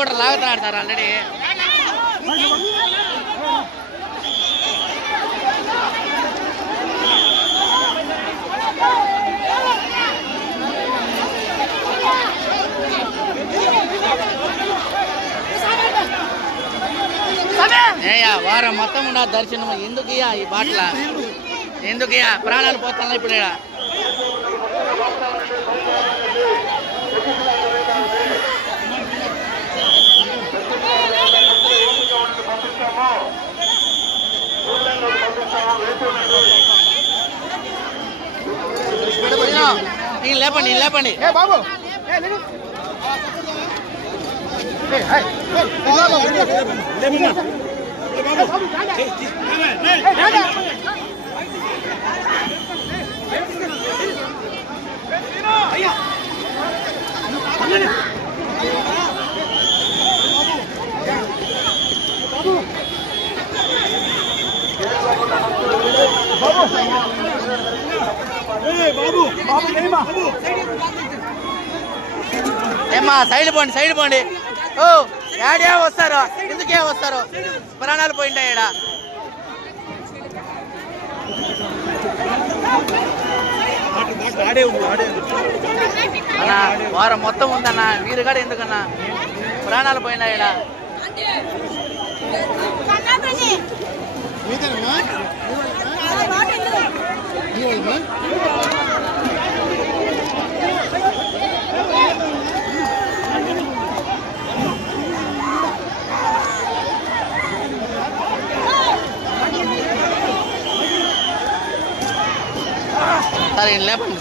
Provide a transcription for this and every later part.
కూడా లాగుతున్నాడు sir already. ఏయా వారం మొత్తం ఉన్న దర్శనం ఎందుకయ్యా ఈ బాటల, ఎందుకయ్యా ప్రాణాలు పోతున్నా ఇప్పుడు. లేపండి లేపండి. ఏమ్మా సైడ్ పోండి, సైడ్ పోండి. ఓ యాడే వస్తారు, ఎందుకే వస్తారు? ప్రాణాలు పోయింటాయి ఈడ. అన్నా వారం మొత్తం ఉందన్నా, మీరు కూడా ఎందుకన్నా ప్రాణాలు పోయినాయి ఈడ. సరే లేపండి,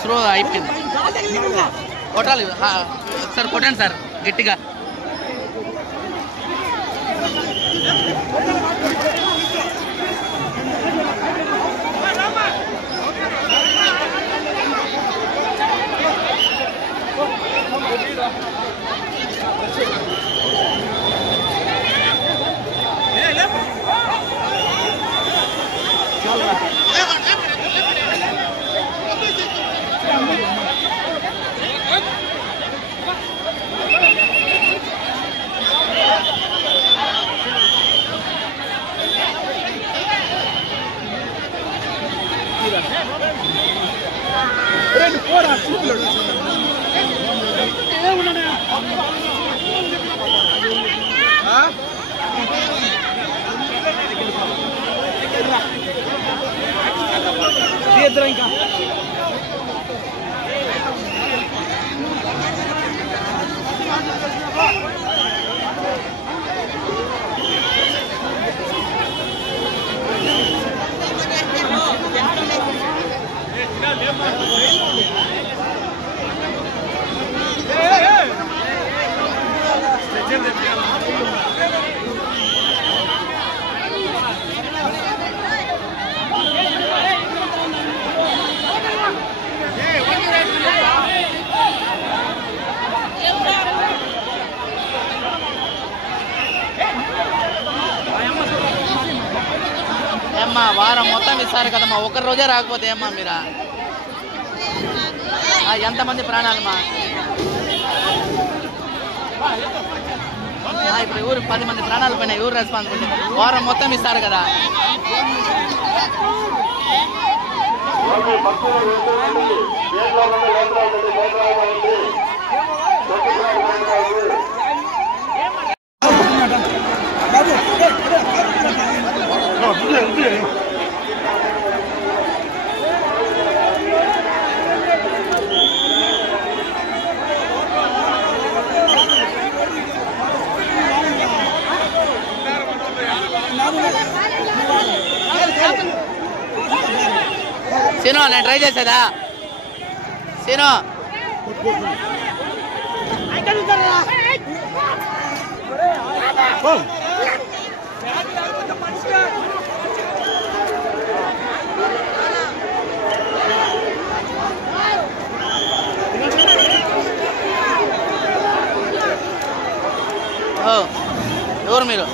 స్లో అయిపోయింది. కొట్టాలి సార్, కొట్టండి సార్ గట్టిగా. ఇంకా ఏమ్మా వారం మొత్తం ఇస్తారు కదమ్మా, ఒక్క రోజే రాకపోతే ఏమ్మా మీరా? ఎంతమంది ప్రాణాలమ్మా? ఇప్పుడు ఊరు 10 మంది ప్రాణాలు పోయినాయి, ఊరు రెస్పాన్సిబిలిటీ. వారం మొత్తం ఇస్తారు కదా. సీను నేను ట్రై చేసేదా? సీను ఎవరు మీరు?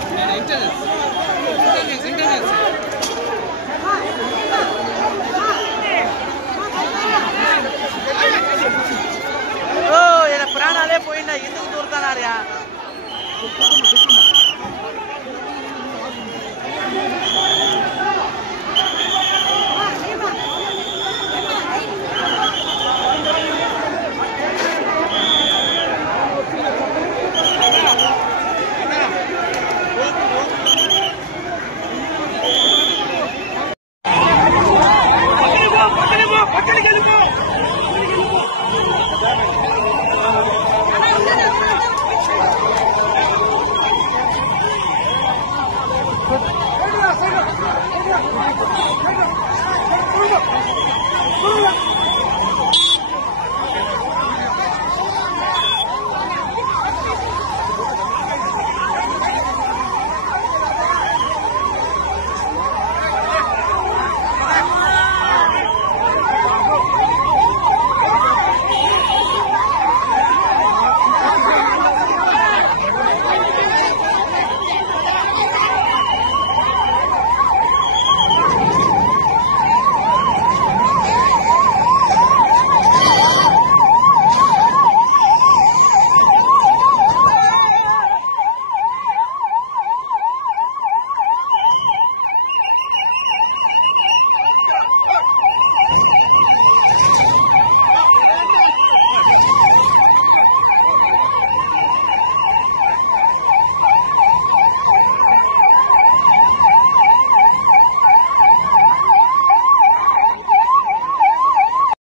వస్తున్నారయ్యా.